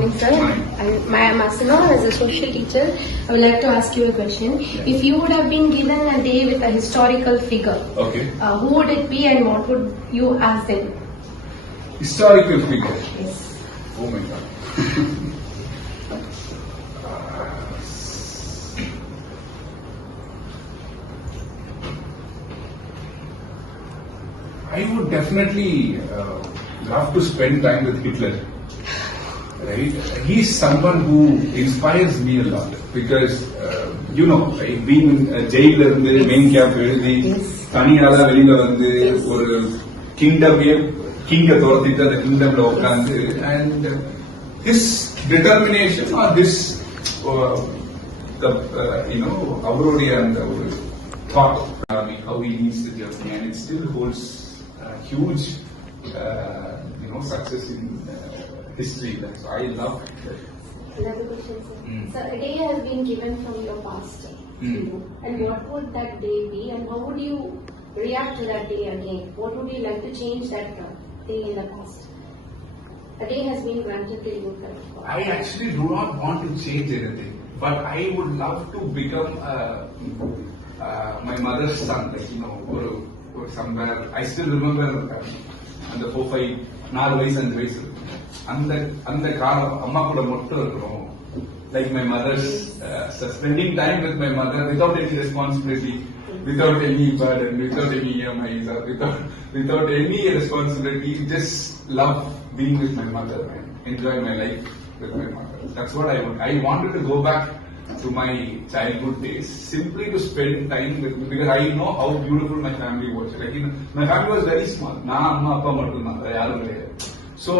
morning, sir. I'm Asana. As a social teacher, I would like to ask you a question. If you would have been given a day with a historical figure, who would it be and what would you ask them? Historical figure? Yes. Oh my God. I would definitely love to spend time with Hitler. Right? He's someone who inspires me a lot because, right, being in jail, main camp, தனியால வெளியில வந்து ஒரு கிங்க துரத்திட்டு அந்த கிங்டம்ல உட்காந்து and his determination or this அவருடைய அந்த ஒரு thought, how he leads the journey, and it still holds huge success in history. So I love that. Another question, sir. So a day has been given from your past to you, and what would that day be, and how would you react to that day again? What would you like to change that day in the past? A day has been granted to you. I actually do not want to change anything, but I would love to become my mother's son, or somewhere. I still remember அந்த 4 வயசு 5 வயசு அந்த காலம் அம்மா கூட மட்டும் இருக்கணும். Like my mother's spending time with my mother without any responsibility, without any burden, without any EMIs, without any responsibility. Just love being with my mother and enjoy my life with my mother. That's what I wanted to go back to my childhood days, simply to spend time with me, because I know how beautiful my family was. Like, my family was very small. Na amma appa mattum da, yarum illaya. So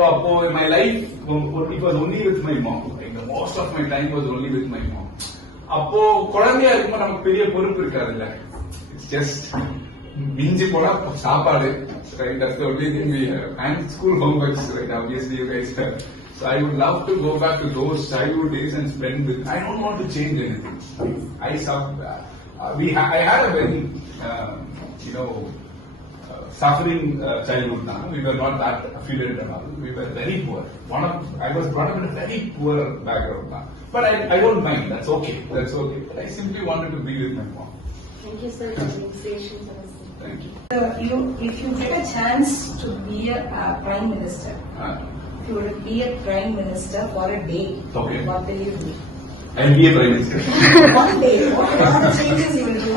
my life, it was only with my mom. Like, the most of my time was only with my mom. அப்போ குழந்தையா இருக்கும்போது நமக்கு பெரிய பொறுப்பு இருக்காதுல்ல. It's just மிஞ்சி போனா சாப்பாடு, right? That's the only thing we have. And school homeworks, right? Obviously you guys have. So I would love to go back to those childhood days and spend with. I don't want to change anything. I had a very suffering childhood. Now we were not that affluent and all. We were very poor. I was brought up in a very poor background now. But I don't mind. That's okay. But I simply wanted to be with my mom. Thank you, sir, for the inspiration for us. Thank you. If you get a chance to be a prime minister, if you would be a prime minister for a day, what will you do? I'll be a prime minister. One day, what changes you will do?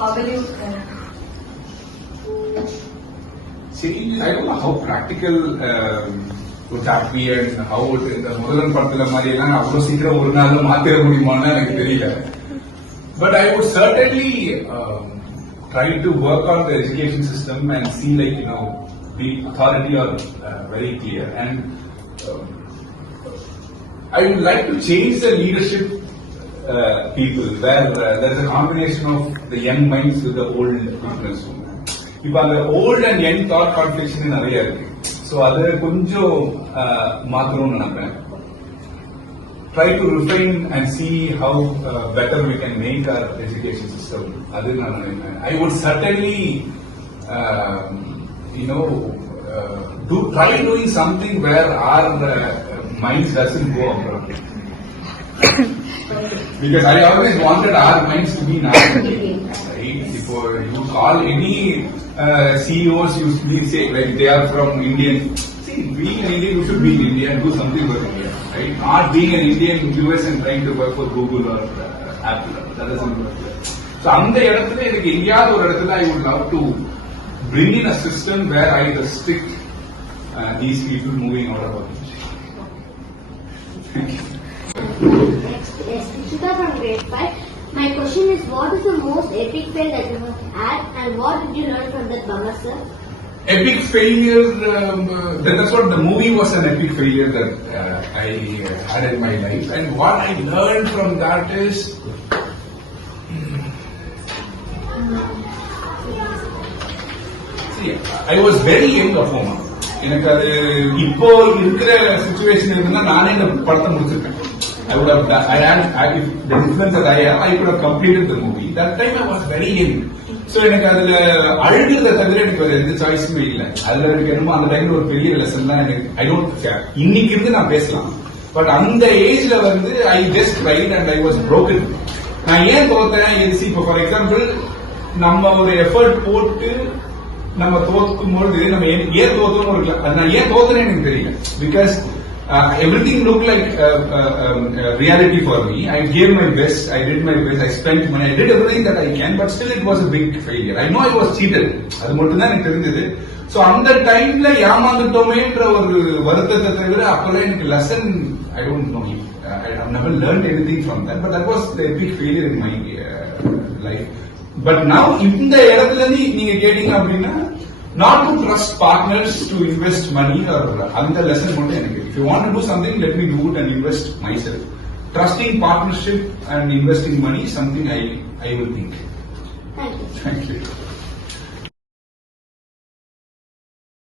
How will you? Changes, I don't know how practical would that be and how இந்த முதல்வன் படத்துல மாதிரி எல்லாம் அவ்வளவு சீக்கிரம் ஒரு நாள்ல மாத்திர முடியுமான்னு எனக்கு தெரியல. But I would certainly try to work on the education system and see, like, the authority are very clear, and I would like to change the leadership people where there is a combination of the young minds with the old people. இப்போ அந்த old and young thought conflict நிறைய இருக்கு. So அதை கொஞ்சம் மாற்றணும்னு நினைப்பேன். Try to refine and see how better we can make our education system. அது நான் நினைப்பேன். I would certainly try doing something where our minds doesn't go abroad. Because I always wanted our minds to be national. Right? If you call any CEOs, you say, like, they are from Indian. See, being an Indian, you should be in India and do something for India. Right? Not being an Indian in US and trying to work for Google or Apple. That doesn't work. So, அந்த இடத்துல எனக்கு எங்கேயாவது ஒரு இடத்துல I would love to bring in a system where I restrict these people moving out of our country. Thank you. Yes, Shita from grade 5. My question is, what is the most epic fail that you have had, and what did you learn from that bummer, sir? Epic failure, that's what the movie was, an epic failure that I had in my life. And what I learned from that is, see, I was very young of home. எனக்கு அது இப்போ இருக்கிற situation இருந்தா நானே இந்த படத்தை முடிச்சிருக்கேன். I would have done, if the difference that I have, I could have completed the movie. That time I was very young. So எனக்கு அதுல அழுகிறத தவிர எனக்கு வேற எந்த சாய்ஸுமே இல்லை. அதுல எனக்கு என்னமோ அந்த டைம்ல ஒரு பெரிய லெசன் தான் எனக்கு. I don't, இன்னைக்கு இருந்து நான் பேசலாம். பட் அந்த ஏஜ்ல வந்து I just right and I was broken. நான் ஏன் தோத்தேன் இப்போ ஃபார் எக்ஸாம்பிள் நம்ம ஒரு எஃபர்ட் போட்டு நம்ம தோற்கும் பொழுது நம்ம ஏன் தோத்தோம்னு இருக்கலாம். நான் ஏன் தோத்தேன்னு எனக்கு தெரியல. Because everything looked like reality for me. I gave my best, I did my best, I spent money, I did everything that I can, but still it was a big failure. I know I was cheated. அது மட்டும் தான் எனக்கு தெரிஞ்சது. So அந்த டைம்ல ஏமாந்துட்டோமேன்ற ஒரு வருத்தத்தை தவிர அப்பெல்லாம் எனக்கு lesson I don't know. I have never learned anything from that, but that was the big failure in my life. But now இந்த இடத்துல நீங்க கேட்டீங்க அப்படின்னா not to trust partners to invest money or அந்த lesson மட்டும் எனக்கு. If you want to do something, let me do it and invest myself. Trusting partnership and investing money is something I will think. Thank you. Thank you.